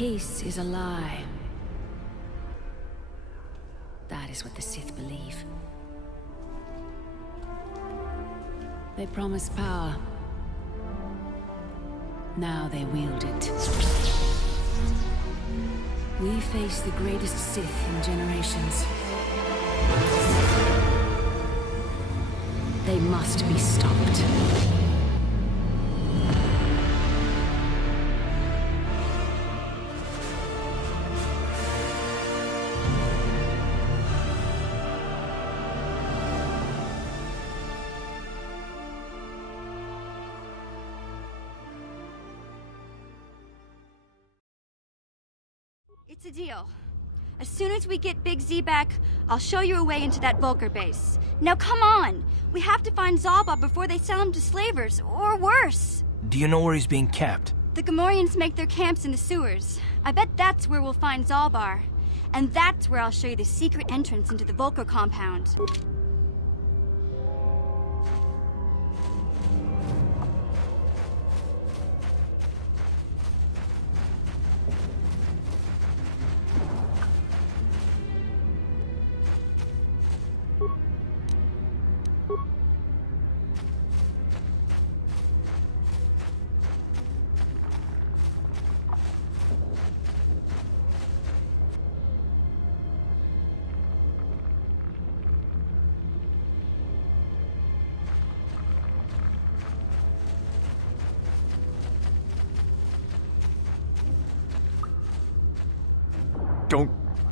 Peace is a lie. That is what the Sith believe. They promise power. Now they wield it. We face the greatest Sith in generations. They must be stopped. It's a deal. As soon as we get Big Z back, I'll show you a way into that Vulcar base. Now come on! We have to find Zalba before they sell him to slavers, or worse! Do you know where he's being kept? The Gamorreans make their camps in the sewers. I bet that's where we'll find Zalbar. And that's where I'll show you the secret entrance into the Vulcar compound.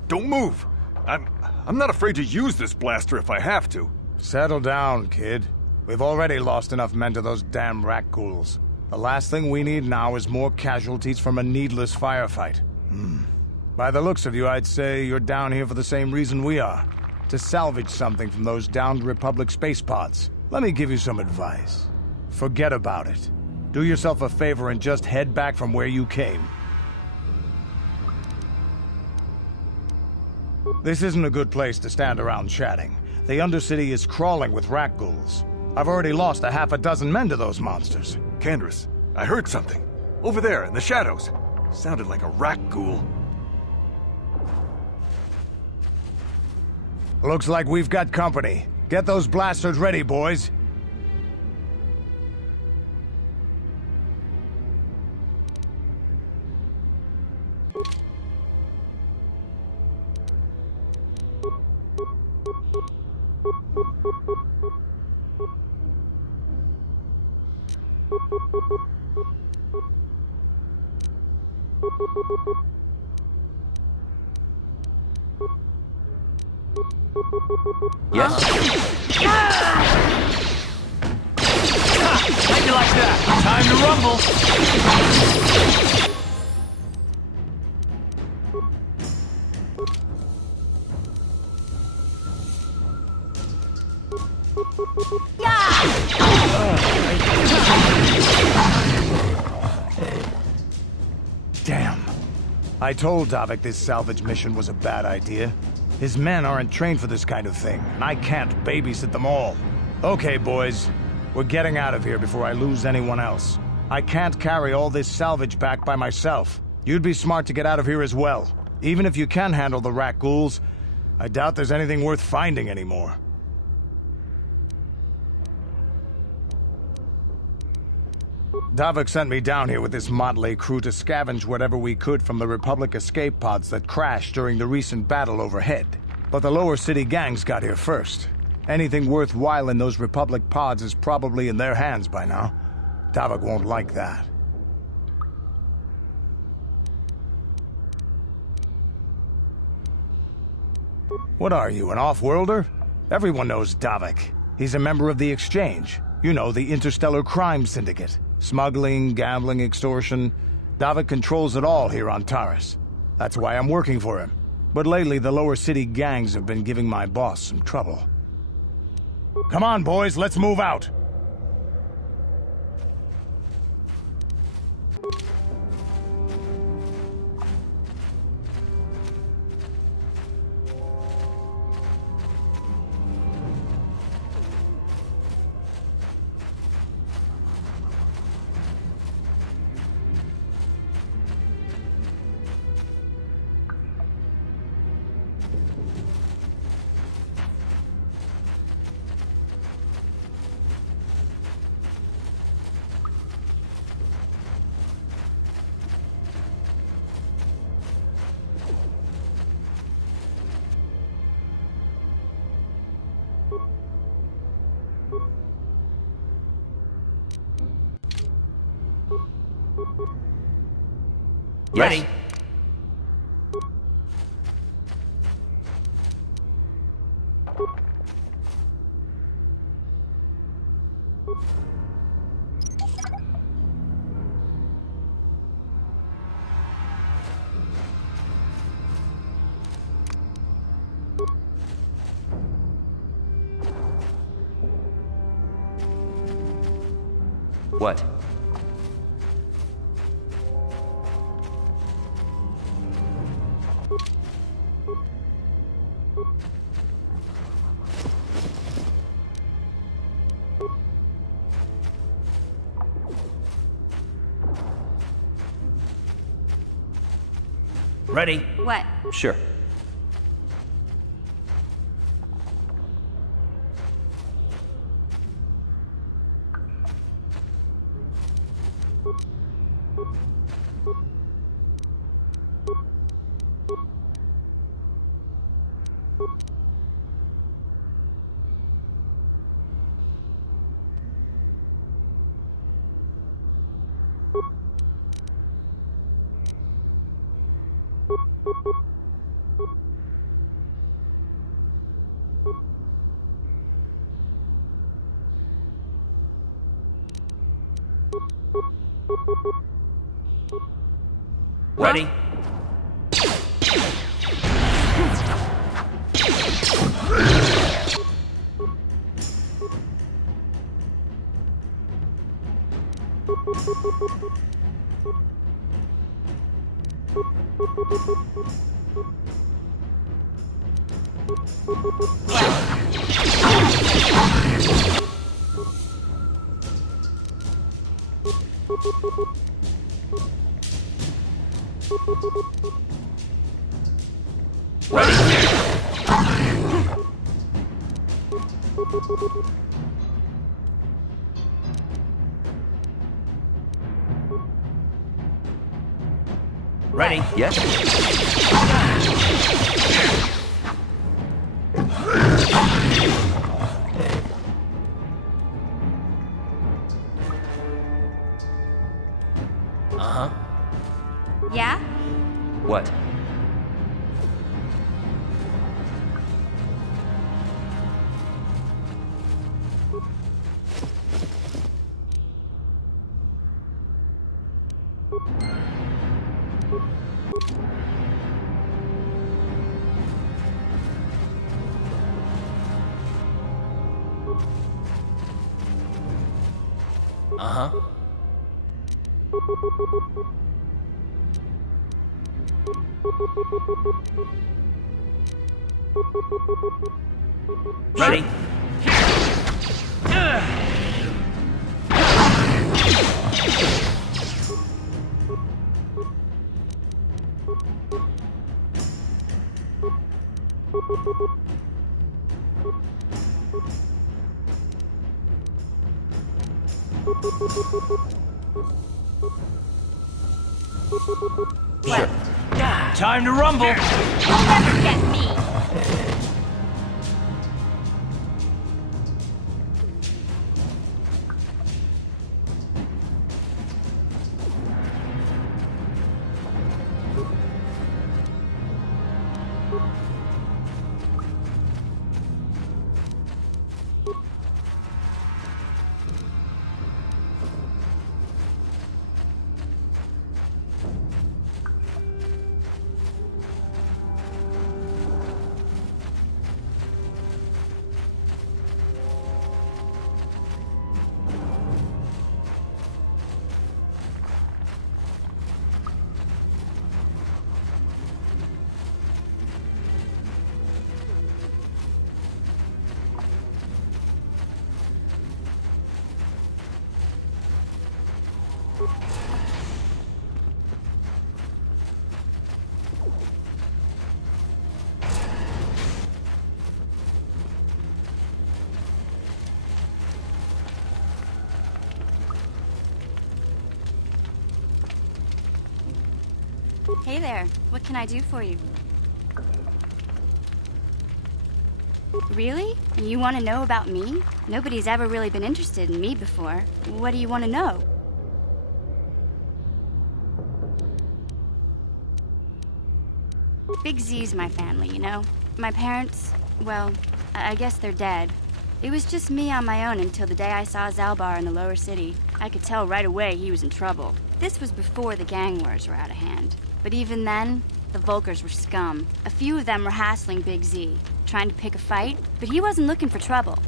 Don't move! I'm not afraid to use this blaster if I have to. Settle down, kid. We've already lost enough men to those damn rat ghouls. The last thing we need now is more casualties from a needless firefight. By the looks of you, I'd say you're down here for the same reason we are. To salvage something from those downed Republic space pods. Let me give you some advice. Forget about it. Do yourself a favor and just head back from where you came. This isn't a good place to stand around chatting. The Undercity is crawling with rat ghouls. I've already lost a half a dozen men to those monsters. Candace, I heard something. Over there, in the shadows. Sounded like a rat ghoul. Looks like we've got company. Get those blasters ready, boys. Yes? How'd you like that? Time to rumble! Damn. I told Davik this salvage mission was a bad idea. His men aren't trained for this kind of thing, and I can't babysit them all. Okay, boys. We're getting out of here before I lose anyone else. I can't carry all this salvage back by myself. You'd be smart to get out of here as well. Even if you can handle the rat ghouls, I doubt there's anything worth finding anymore. Davik sent me down here with this motley crew to scavenge whatever we could from the Republic escape pods that crashed during the recent battle overhead. But the lower city gangs got here first. Anything worthwhile in those Republic pods is probably in their hands by now. Davik won't like that. What are you, an off-worlder? Everyone knows Davik. He's a member of the Exchange. You know, the Interstellar Crime Syndicate. Smuggling, gambling, extortion. Davik controls it all here on Taris. That's why I'm working for him. But lately, the lower city gangs have been giving my boss some trouble. Come on, boys, let's move out! Yes. Ready? What? Ready? What? Sure. Ready? Ready? Yes. Uh-huh. Yeah? What? Uh-huh. Ready? Sure. Time to rumble! You'll never get me! Hey there, what can I do for you? Really? You want to know about me? Nobody's ever really been interested in me before. What do you want to know? Big Z's my family, you know? My parents, well, I guess they're dead. It was just me on my own until the day I saw Zalbar in the lower city. I could tell right away he was in trouble. This was before the gang wars were out of hand. But even then, the Volkers were scum. A few of them were hassling Big Z, trying to pick a fight, but he wasn't looking for trouble.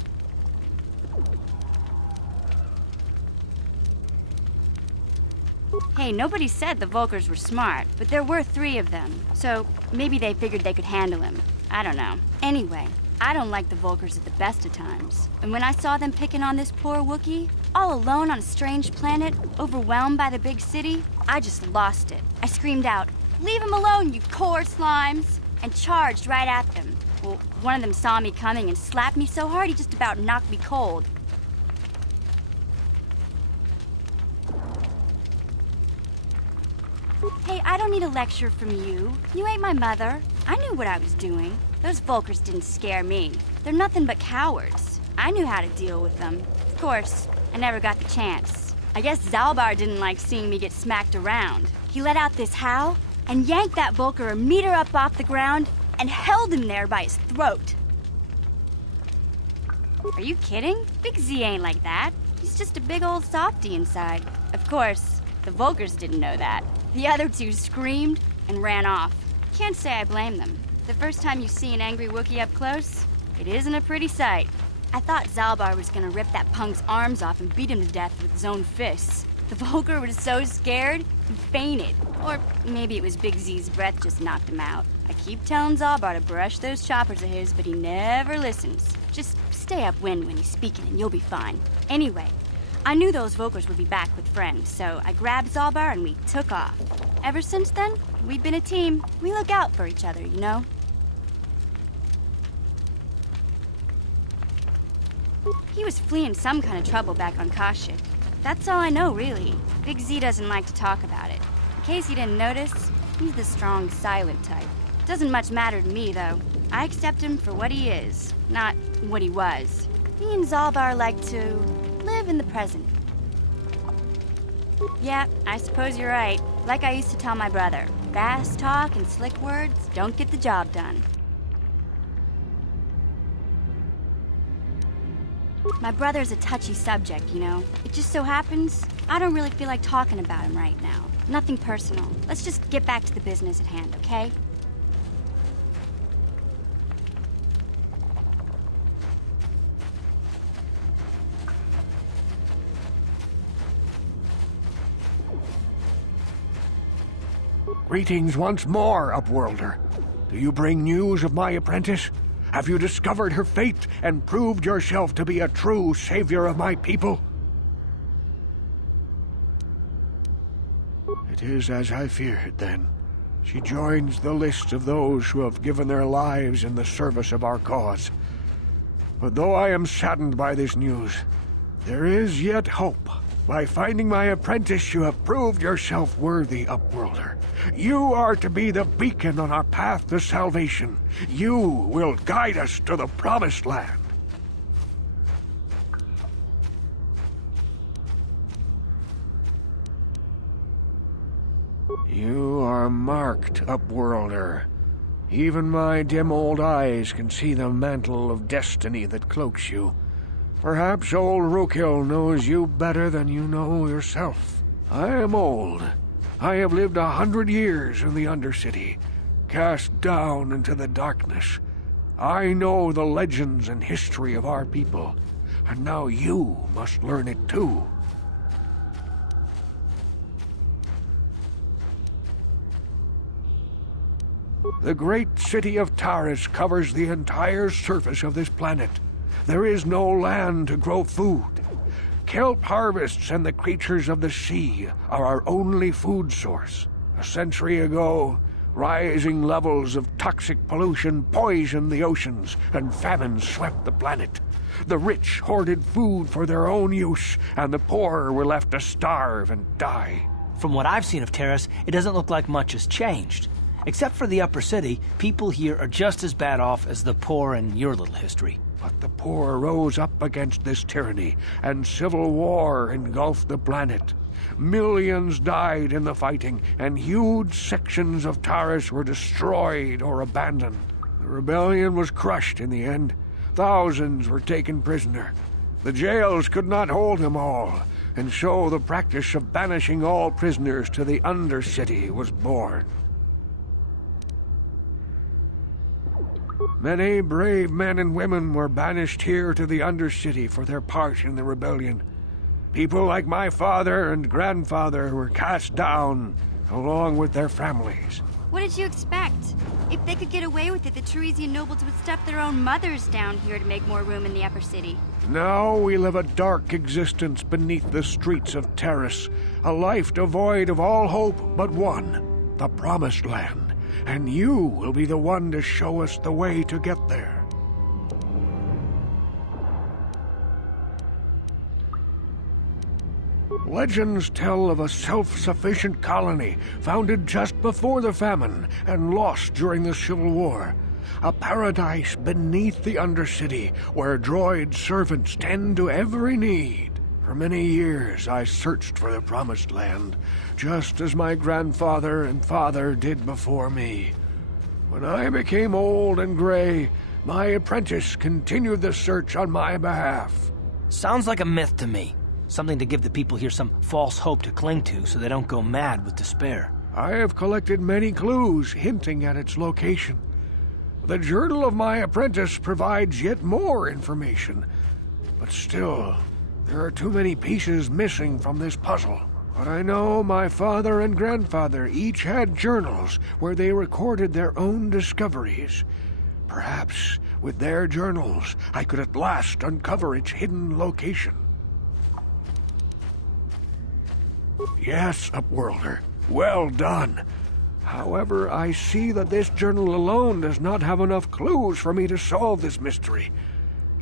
Hey, nobody said the Volkers were smart, but there were 3 of them, so maybe they figured they could handle him. I don't know. Anyway, I don't like the Volkers at the best of times. And when I saw them picking on this poor Wookiee, all alone on a strange planet, overwhelmed by the big city, I just lost it. I screamed out, "Leave him alone, you KotOR slimes!" and charged right at them. Well, one of them saw me coming and slapped me so hard he just about knocked me cold. Hey, I don't need a lecture from you. You ain't my mother. I knew what I was doing. Those Volkers didn't scare me. They're nothing but cowards. I knew how to deal with them. Of course, I never got the chance. I guess Zalbar didn't like seeing me get smacked around. He let out this howl and yanked that Volker a meter up off the ground and held him there by his throat. Are you kidding? Big Z ain't like that. He's just a big old softy inside. Of course, the Volkers didn't know that. The other 2 screamed and ran off. Can't say I blame them. The first time you see an angry Wookiee up close, it isn't a pretty sight. I thought Zalbar was gonna rip that punk's arms off and beat him to death with his own fists. The Volker was so scared, he fainted. Or maybe it was Big Z's breath just knocked him out. I keep telling Zalbar to brush those choppers of his, but he never listens. Just stay upwind when he's speaking and you'll be fine. Anyway, I knew those Volkers would be back with friends, so I grabbed Zalbar and we took off. Ever since then, we've been a team. We look out for each other, you know? He was fleeing some kind of trouble back on Kashyyyk. That's all I know, really. Big Z doesn't like to talk about it. In case you didn't notice, he's the strong, silent type. Doesn't much matter to me, though. I accept him for what he is, not what he was. Me and Zalbar like to live in the present. Yeah, I suppose you're right. Like I used to tell my brother, fast talk and slick words don't get the job done. My brother's a touchy subject, you know. It just so happens, I don't really feel like talking about him right now. Nothing personal. Let's just get back to the business at hand, okay? Greetings once more, Upworlder. Do you bring news of my apprentice? Have you discovered her fate and proved yourself to be a true savior of my people? It is as I feared, then. She joins the list of those who have given their lives in the service of our cause. But though I am saddened by this news, there is yet hope. By finding my apprentice, you have proved yourself worthy, Upworlder. You are to be the beacon on our path to salvation. You will guide us to the Promised Land. You are marked, Upworlder. Even my dim old eyes can see the mantle of destiny that cloaks you. Perhaps old Rookhill knows you better than you know yourself. I am old. I have lived 100 years in the Undercity, cast down into the darkness. I know the legends and history of our people, and now you must learn it too. The great city of Taris covers the entire surface of this planet. There is no land to grow food. Kelp harvests and the creatures of the sea are our only food source. A century ago, rising levels of toxic pollution poisoned the oceans, and famine swept the planet. The rich hoarded food for their own use, and the poor were left to starve and die. From what I've seen of Taris, it doesn't look like much has changed. Except for the upper city, people here are just as bad off as the poor in your little history. But the poor rose up against this tyranny, and civil war engulfed the planet. Millions died in the fighting, and huge sections of Taris were destroyed or abandoned. The rebellion was crushed in the end. Thousands were taken prisoner. The jails could not hold them all, and so the practice of banishing all prisoners to the Undercity was born. Many brave men and women were banished here to the Undercity for their part in the rebellion. People like my father and grandfather were cast down, along with their families. What did you expect? If they could get away with it, the Teresian nobles would stuff their own mothers down here to make more room in the upper city. Now we live a dark existence beneath the streets of Taris, a life devoid of all hope but one, the Promised Land. And you will be the one to show us the way to get there. Legends tell of a self-sufficient colony founded just before the famine and lost during the Civil War. A paradise beneath the Undercity where droid servants tend to every need. For many years I searched for the Promised Land, just as my grandfather and father did before me. When I became old and gray, my apprentice continued the search on my behalf. Sounds like a myth to me. Something to give the people here some false hope to cling to so they don't go mad with despair. I have collected many clues hinting at its location. The journal of my apprentice provides yet more information. But still, there are too many pieces missing from this puzzle. But I know my father and grandfather each had journals where they recorded their own discoveries. Perhaps with their journals, I could at last uncover its hidden location. Yes, Upworlder. Well done. However, I see that this journal alone does not have enough clues for me to solve this mystery.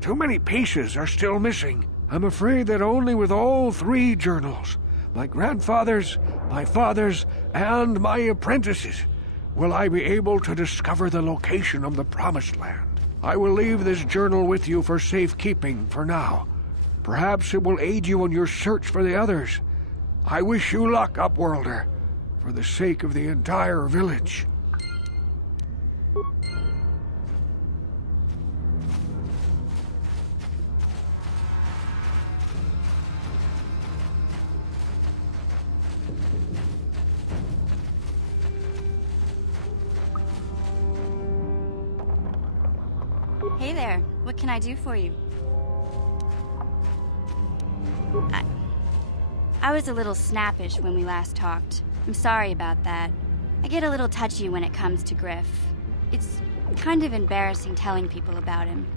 Too many pieces are still missing. I'm afraid that only with all three journals, my grandfather's, my father's, and my apprentice's, will I be able to discover the location of the Promised Land. I will leave this journal with you for safekeeping for now. Perhaps it will aid you in your search for the others. I wish you luck, Upworlder, for the sake of the entire village. Hey there, what can I do for you? I was a little snappish when we last talked. I'm sorry about that. I get a little touchy when it comes to Griff. It's kind of embarrassing telling people about him.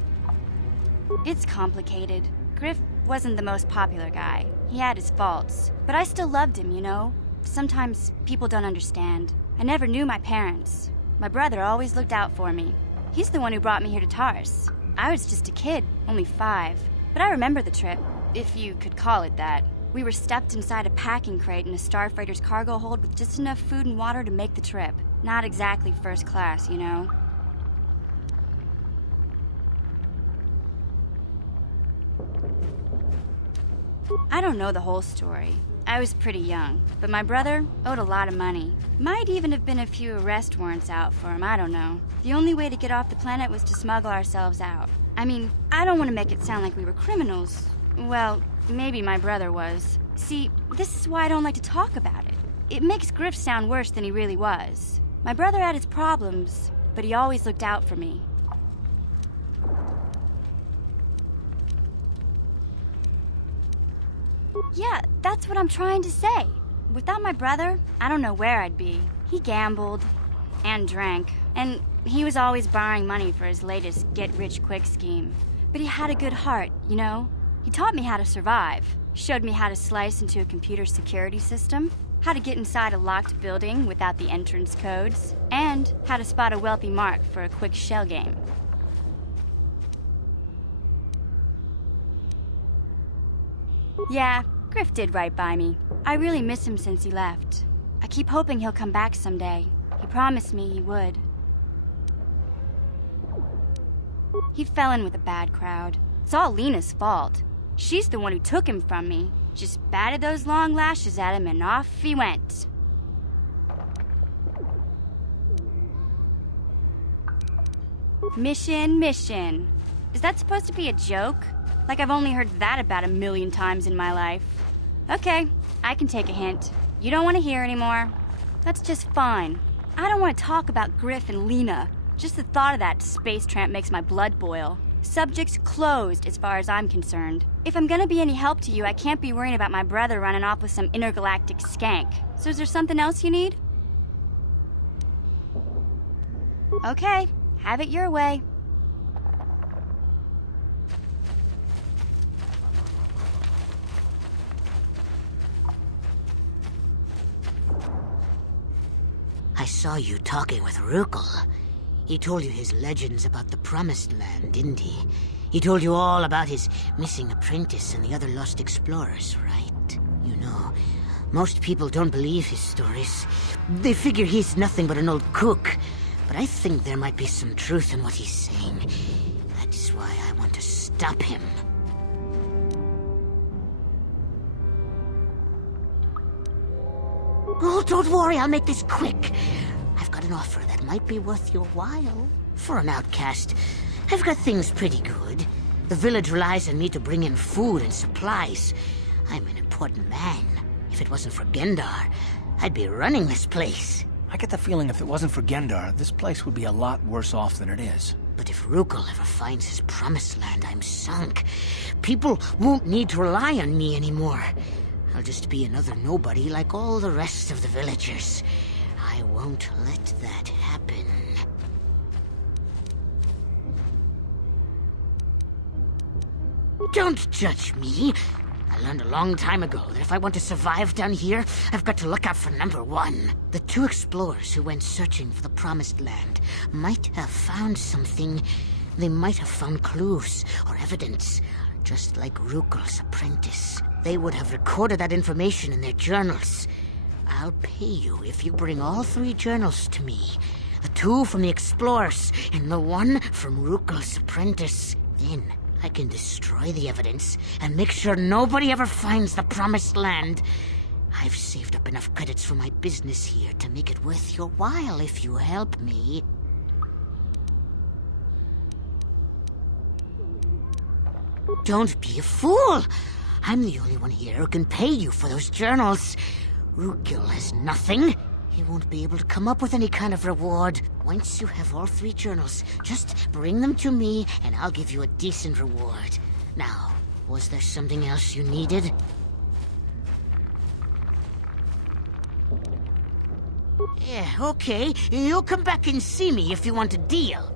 It's complicated. Griff wasn't the most popular guy. He had his faults. But I still loved him, you know? Sometimes people don't understand. I never knew my parents. My brother always looked out for me. He's the one who brought me here to Taris. I was just a kid, only 5. But I remember the trip, if you could call it that. We were stuffed inside a packing crate in a starfreighter's cargo hold with just enough food and water to make the trip. Not exactly first class, you know? I don't know the whole story. I was pretty young, but my brother owed a lot of money. Might even have been a few arrest warrants out for him, I don't know. The only way to get off the planet was to smuggle ourselves out. I mean, I don't want to make it sound like we were criminals. Well, maybe my brother was. See, this is why I don't like to talk about it. It makes Griff sound worse than he really was. My brother had his problems, but he always looked out for me. Yeah, that's what I'm trying to say. Without my brother, I don't know where I'd be. He gambled and drank, and he was always borrowing money for his latest get-rich-quick scheme. But he had a good heart, you know? He taught me how to survive, showed me how to slice into a computer security system, how to get inside a locked building without the entrance codes, and how to spot a wealthy mark for a quick shell game. Yeah, Griff did right by me. I really miss him since he left. I keep hoping he'll come back someday. He promised me he would. He fell in with a bad crowd. It's all Lena's fault. She's the one who took him from me. Just batted those long lashes at him and off he went. Mission. Is that supposed to be a joke? Like I've only heard that about 1,000,000 times in my life. Okay, I can take a hint. You don't want to hear anymore. That's just fine. I don't want to talk about Griff and Lena. Just the thought of that space tramp makes my blood boil. Subject closed as far as I'm concerned. If I'm gonna be any help to you, I can't be worrying about my brother running off with some intergalactic skank. So is there something else you need? Okay, have it your way. I saw you talking with Rukel. He told you his legends about the Promised Land, didn't he? He told you all about his missing apprentice and the other lost explorers, right? You know, most people don't believe his stories. They figure he's nothing but an old cook. But I think there might be some truth in what he's saying. That's why I want to stop him. Oh, don't worry, I'll make this quick. I've got an offer that might be worth your while. For an outcast, I've got things pretty good. The village relies on me to bring in food and supplies. I'm an important man. If it wasn't for Gendar, I'd be running this place. I get the feeling if it wasn't for Gendar, this place would be a lot worse off than it is. But if Rukel ever finds his Promised Land, I'm sunk. People won't need to rely on me anymore. I'll just be another nobody like all the rest of the villagers. I won't let that happen. Don't judge me. I learned a long time ago that if I want to survive down here, I've got to look out for number one. The two explorers who went searching for the Promised Land might have found something. They might have found clues or evidence, just like Rukel's apprentice. They would have recorded that information in their journals. I'll pay you if you bring all 3 journals to me. The 2 from the explorers and the 1 from Rukel's apprentice. Then I can destroy the evidence and make sure nobody ever finds the Promised Land. I've saved up enough credits for my business here to make it worth your while if you help me. Don't be a fool! I'm the only one here who can pay you for those journals. Rukel has nothing. He won't be able to come up with any kind of reward. Once you have all 3 journals, just bring them to me and I'll give you a decent reward. Now, was there something else you needed? Yeah, okay. You'll come back and see me if you want a deal.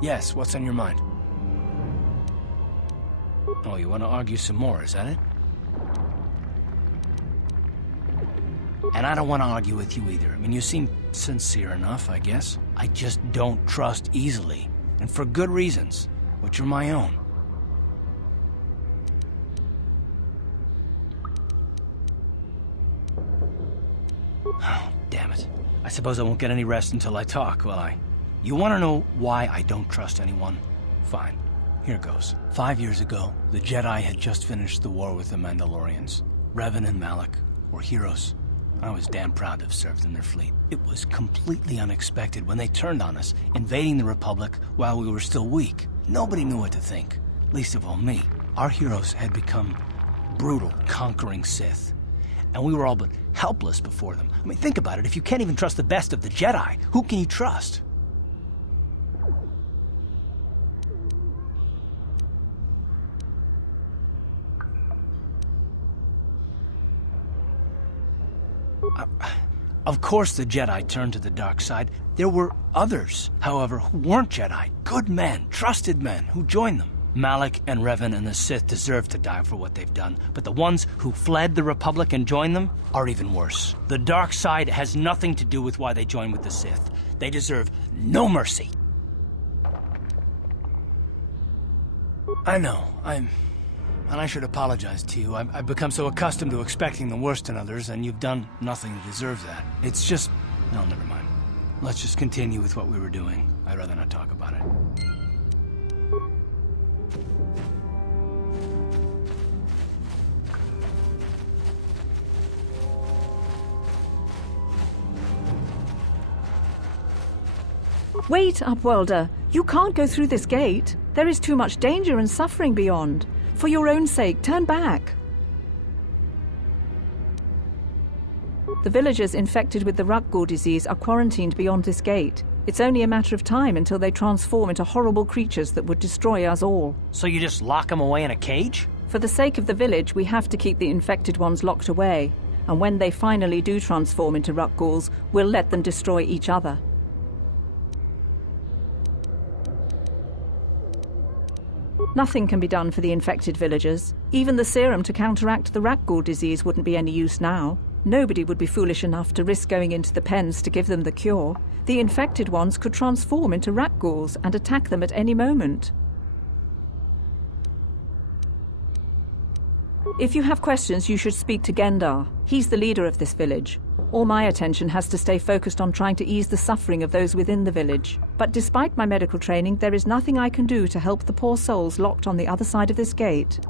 Yes, what's on your mind? Oh, you want to argue some more, is that it? And I don't want to argue with you either. I mean, you seem sincere enough, I guess. I just don't trust easily. And for good reasons, which are my own. Oh, damn it. I suppose I won't get any rest until I talk, will I? You want to know why I don't trust anyone? Fine. Here goes. 5 years ago, the Jedi had just finished the war with the Mandalorians. Revan and Malak were heroes. I was damn proud to have served in their fleet. It was completely unexpected when they turned on us, invading the Republic while we were still weak. Nobody knew what to think, least of all me. Our heroes had become brutal, conquering Sith. And we were all but helpless before them. I mean, think about it. If you can't even trust the best of the Jedi, who can you trust? Of course the Jedi turned to the dark side. There were others, however, who weren't Jedi. Good men, trusted men, who joined them. Malik and Revan and the Sith deserve to die for what they've done, but the ones who fled the Republic and joined them are even worse. The dark side has nothing to do with why they joined with the Sith. They deserve no mercy. I know, and I should apologize to you. I've become so accustomed to expecting the worst in others, and you've done nothing to deserve that. It's just... no, never mind. Let's just continue with what we were doing. I'd rather not talk about it. Wait, Upworlder. You can't go through this gate. There is too much danger and suffering beyond. For your own sake, turn back. The villagers infected with the Rukgul disease are quarantined beyond this gate. It's only a matter of time until they transform into horrible creatures that would destroy us all. So you just lock them away in a cage? For the sake of the village, we have to keep the infected ones locked away. And when they finally do transform into Rukguls, we'll let them destroy each other. Nothing can be done for the infected villagers. Even the serum to counteract the Rukgul disease wouldn't be any use now. Nobody would be foolish enough to risk going into the pens to give them the cure. The infected ones could transform into Rukguls and attack them at any moment. If you have questions, you should speak to Gendar. He's the leader of this village. All my attention has to stay focused on trying to ease the suffering of those within the village. But despite my medical training, there is nothing I can do to help the poor souls locked on the other side of this gate.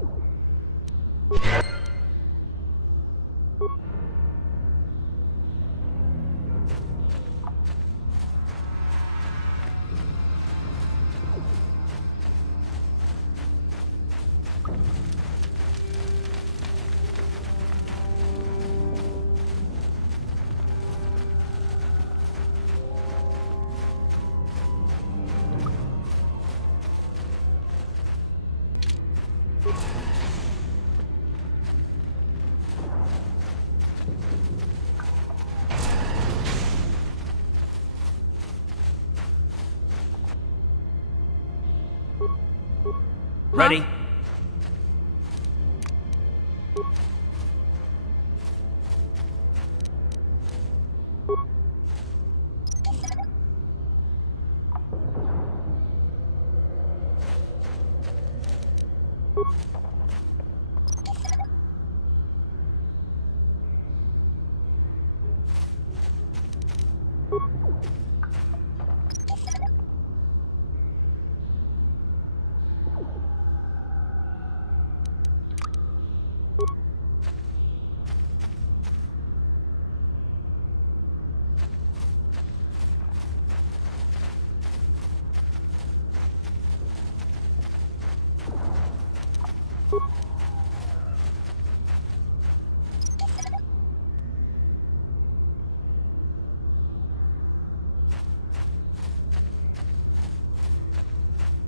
Ready?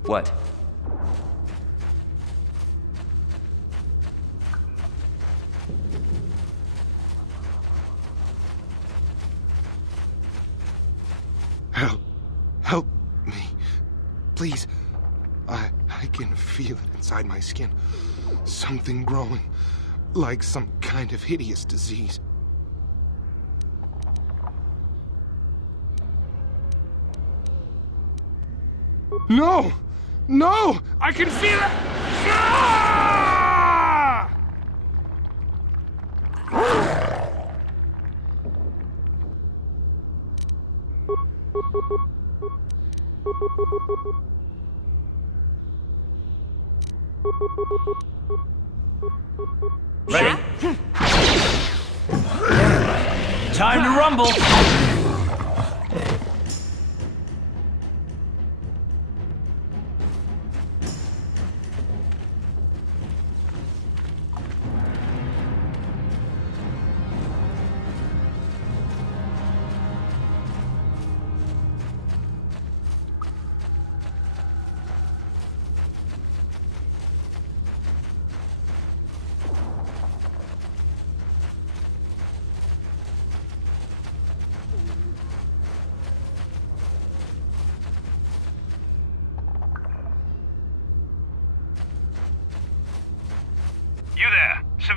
What? Help me. Please. I can feel it inside my skin. Something growing. Like some kind of hideous disease. No! No! I can feel it! Ah! Ready? Time to rumble!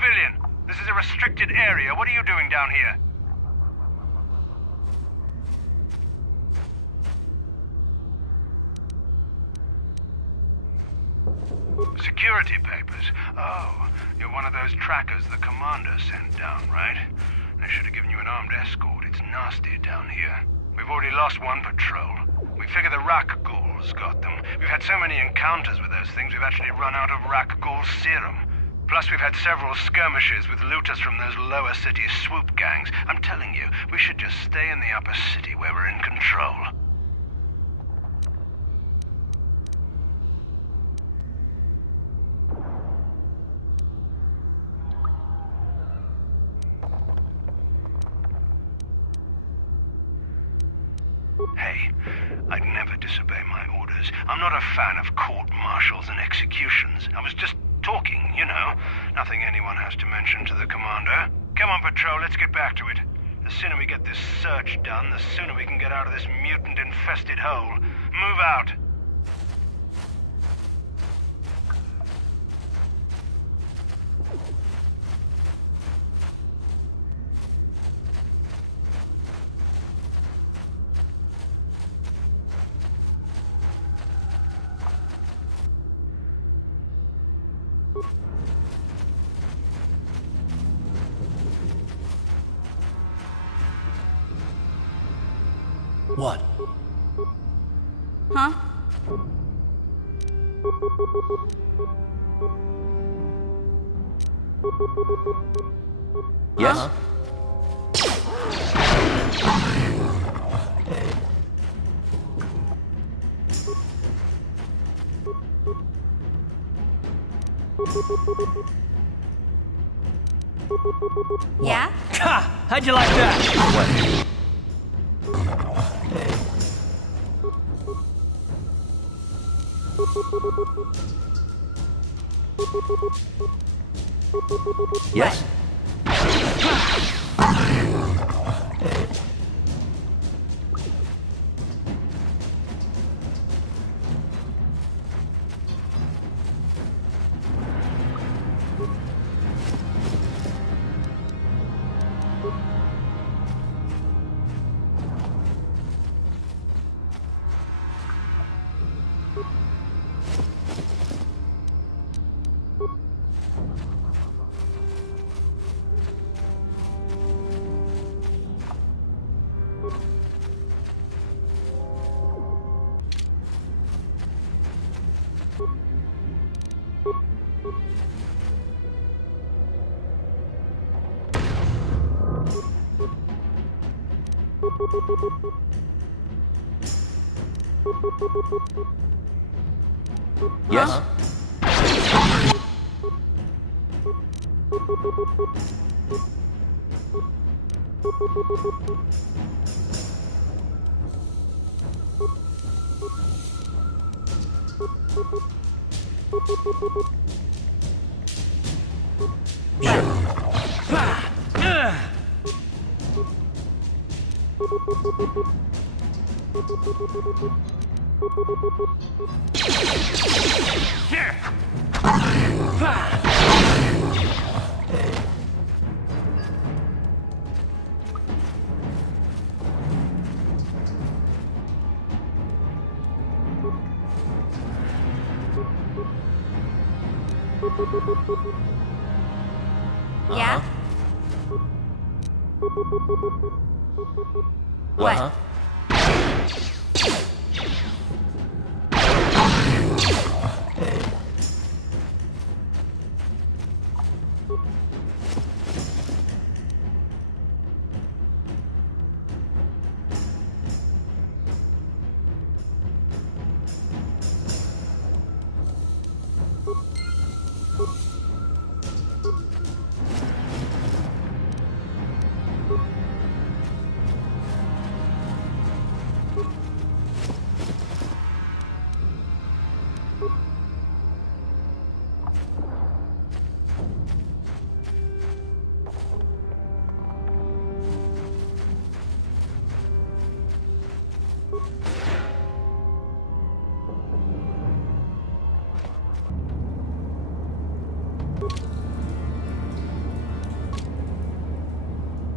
civilian. This is a restricted area. What are you doing down here? Security papers? Oh, you're one of those trackers the commander sent down, right? They should have given you an armed escort. It's nasty down here. We've already lost one patrol. We figure the Rak ghouls got them. We've had so many encounters with those things, we've actually run out of Rak ghoul serum. Plus, we've had several skirmishes with looters from those lower city swoop gangs. I'm telling you, we should just stay in the upper city where we're in control. Hey, I'd never disobey my orders. I'm not a fan of court-martials and executions. I was just talking, you know. Nothing anyone has to mention to the commander. Come on, Patrol, let's get back to it. The sooner we get this search done, the sooner we can get out of this mutant-infested hole. Move out. What? Huh? Yes? Yeah? Ha! How'd you like that? What? Yes? Yes? Yeah? What?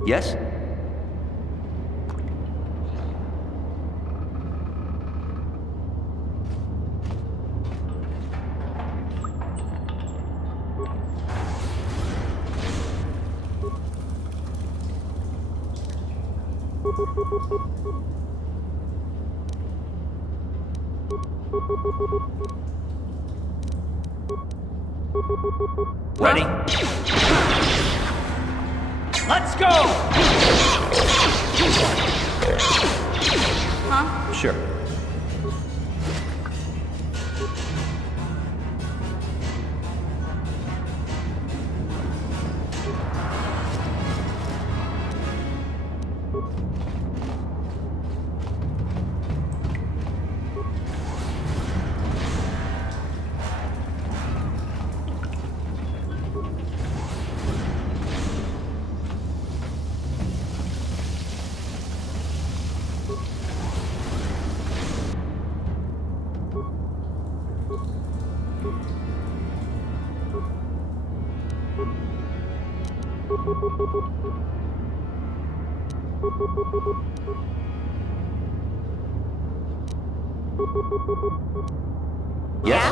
Yes? Ready? Let's go! Huh? Sure. Yes?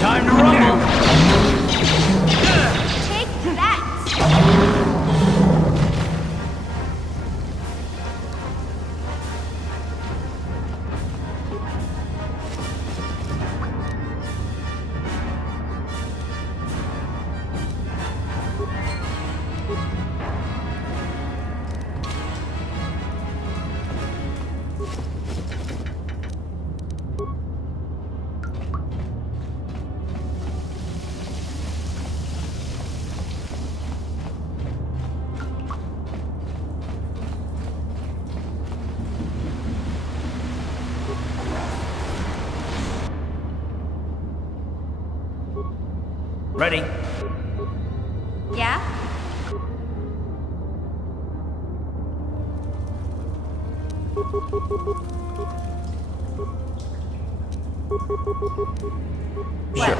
Time to rumble! Take that! Ready? Yeah? Sure.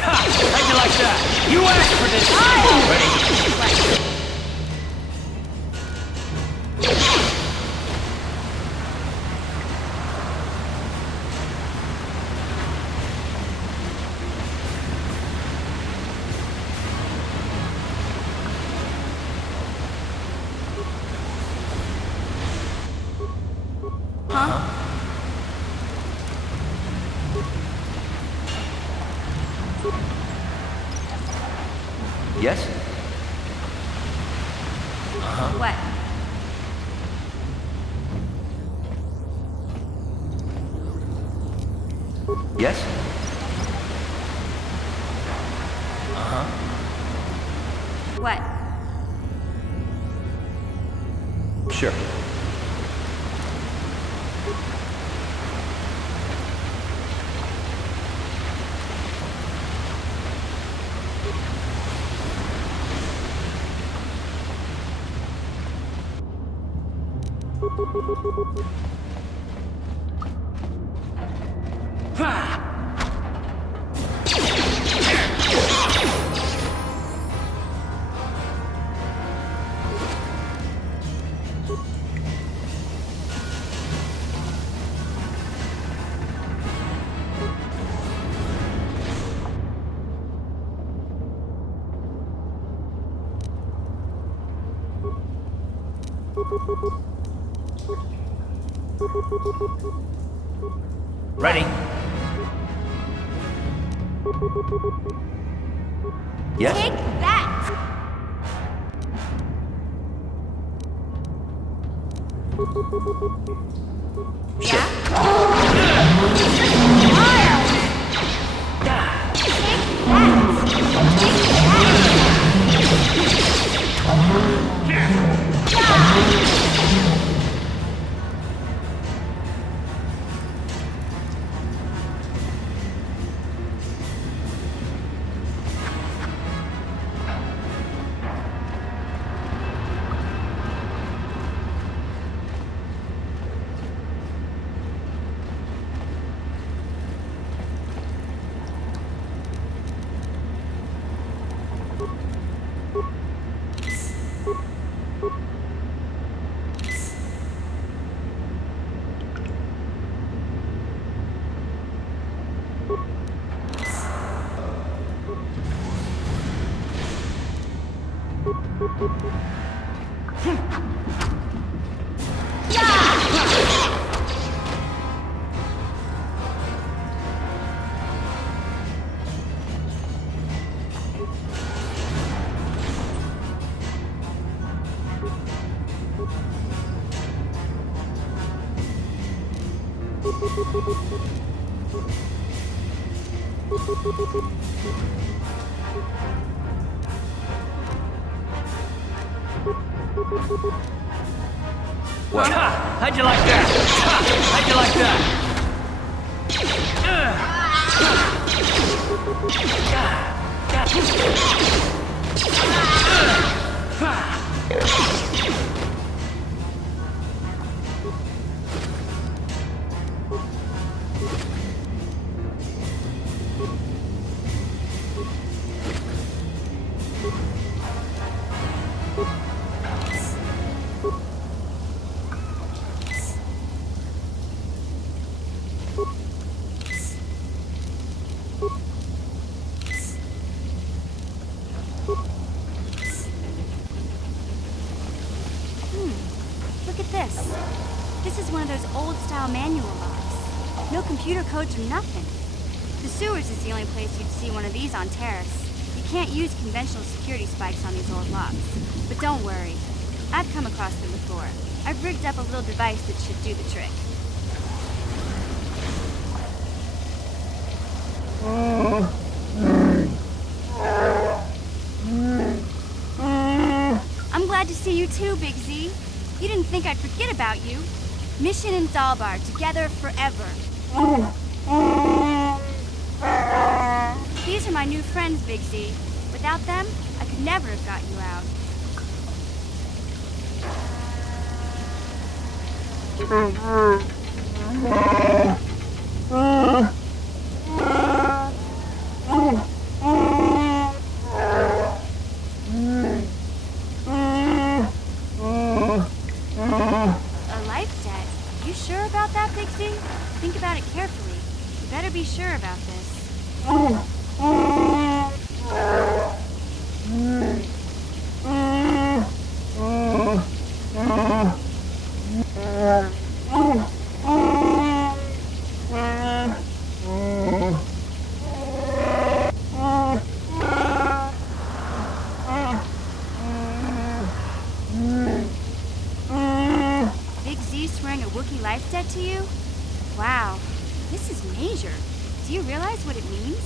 How'd you like that? You asked for this! Ready? Huh? Yes? What? Yes? What? Sure. Ready? Yes? Take that! What? How'd you like that? How'd you like that? Look at this. This is one of those old-style manual locks. No computer codes or nothing. The sewers is the only place you'd see one of these on Terrace. You can't use conventional security spikes on these old locks. But don't worry. I've come across them before. I've rigged up a little device that should do the trick. I'm glad to see you too, Big Z. You didn't think I'd forget about you. Mission and Zalbar, together forever. These are my new friends, Big Z. Without them, I could never have got you out. A life debt? You sure about that, Big Z? Think about it carefully. You better be sure about this. Big Z swearing a Wookiee life debt to you? Wow, this is major. Do you realize what it means?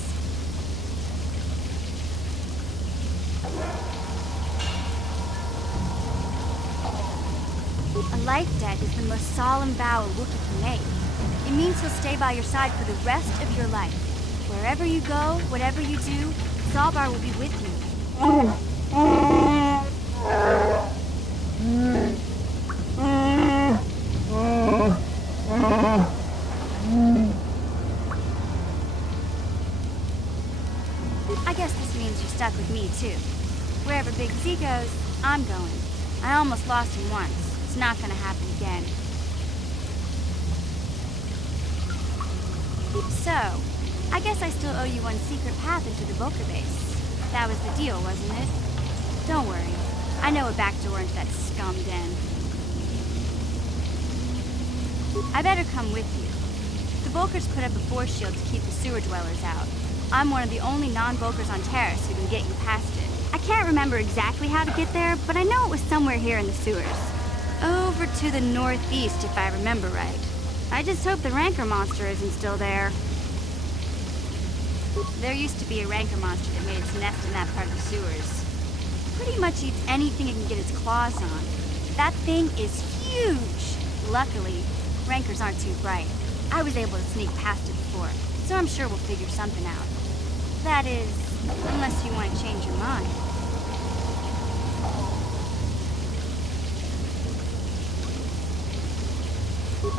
A life debt is the most solemn vow a Wookiee can make. It means he'll stay by your side for the rest of your life. Wherever you go, whatever you do, Zalbar will be with you. I guess this means you're stuck with me, too. Wherever Big Z goes, I'm going. I almost lost him once. It's not gonna happen again. So, I guess I still owe you one secret path into the Volker base. That was the deal, wasn't it? Don't worry. I know a back door into that scum den. I better come with you. The Volkers put up a force shield to keep the sewer dwellers out. I'm one of the only non-Volkers on Terrace who can get you past it. I can't remember exactly how to get there, but I know it was somewhere here in the sewers. Over to the northeast, if I remember right. I just hope the rancor monster isn't still there. There used to be a rancor monster that made its nest in that part of the sewers. Pretty much eats anything it can get its claws on. That thing is huge! Luckily, rancors aren't too bright. I was able to sneak past it before, so I'm sure we'll figure something out. That is, unless you want to change your mind.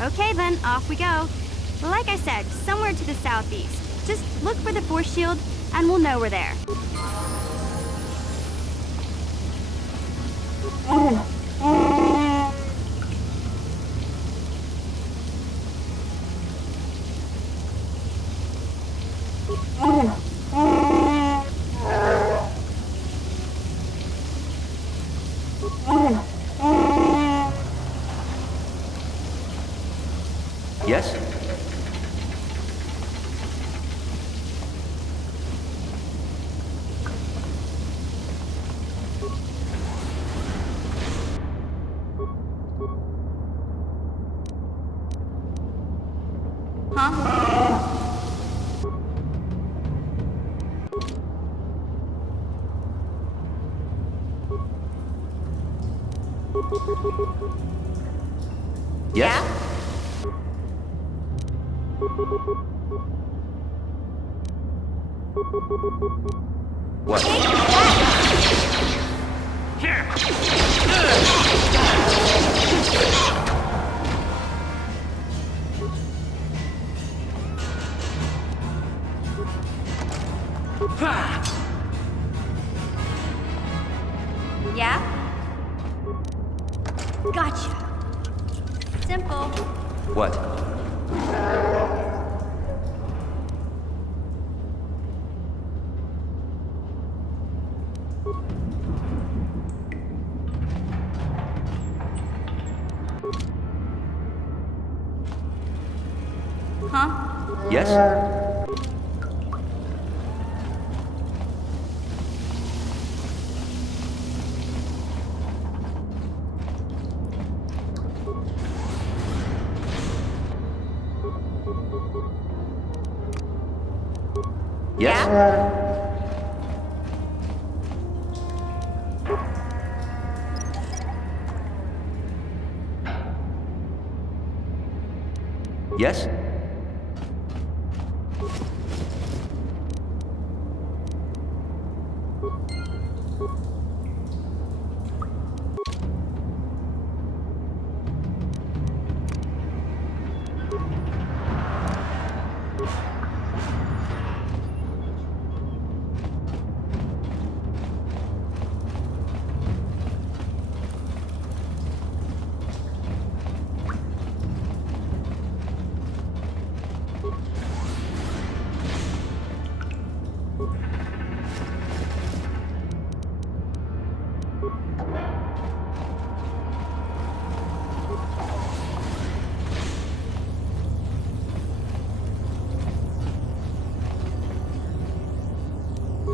Okay then, off we go. Like I said, somewhere to the southeast. Just look for the force shield, and we'll know we're there. Yes? Yes? What? Yeah? Gotcha. Simple. What? Huh? Yes? Yes? Yes?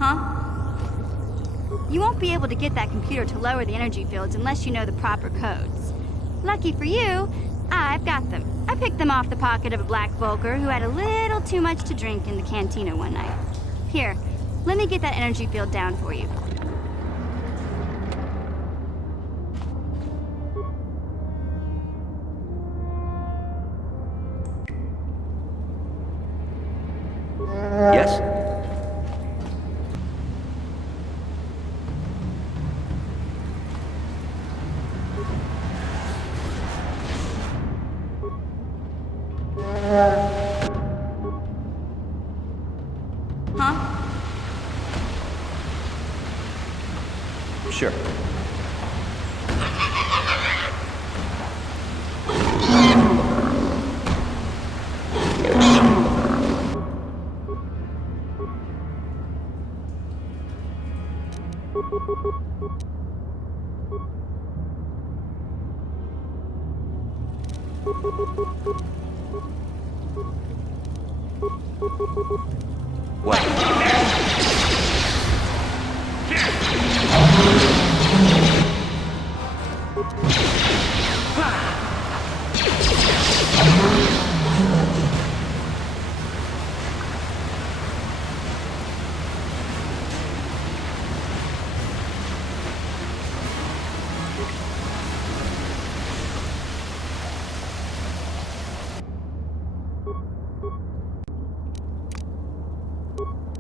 Huh? You won't be able to get that computer to lower the energy fields unless you know the proper codes. Lucky for you, I've got them. I picked them off the pocket of a black Volker who had a little too much to drink in the cantina one night. Here, let me get that energy field down for you. Yes? Huh? Sure. What?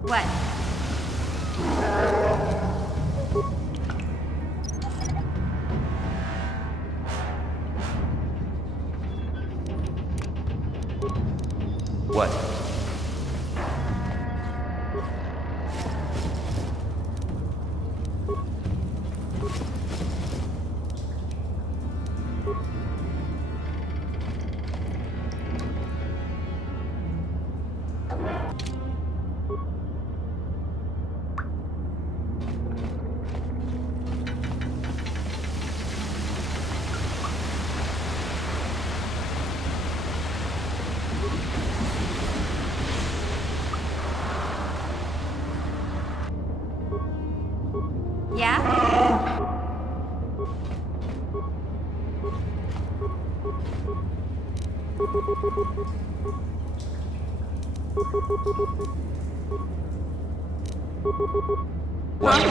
What? Yeah? What?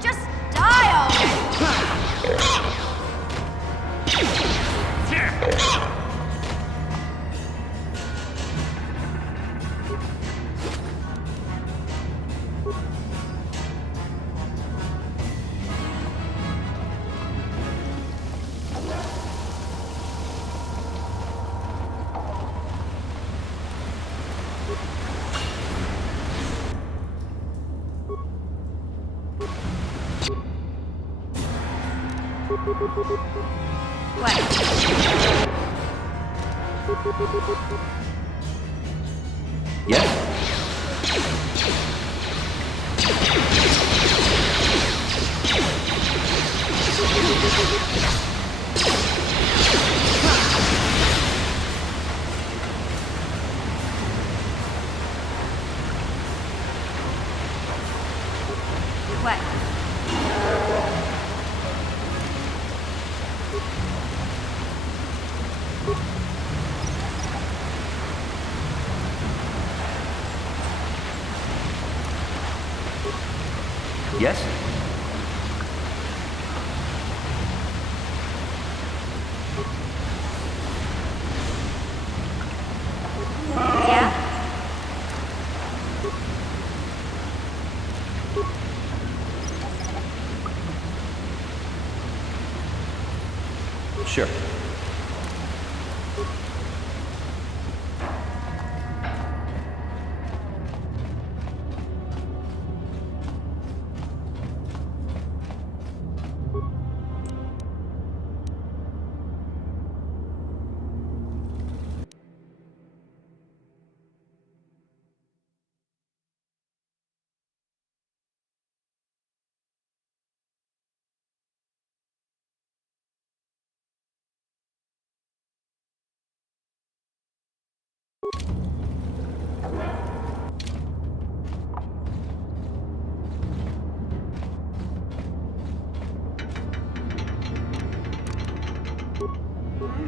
Just die already! What? Yes? What? Yes? Yeah? Sure.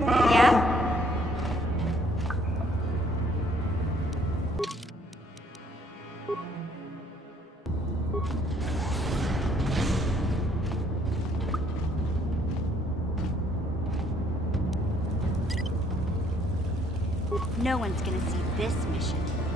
Yeah? No one's gonna see this mission.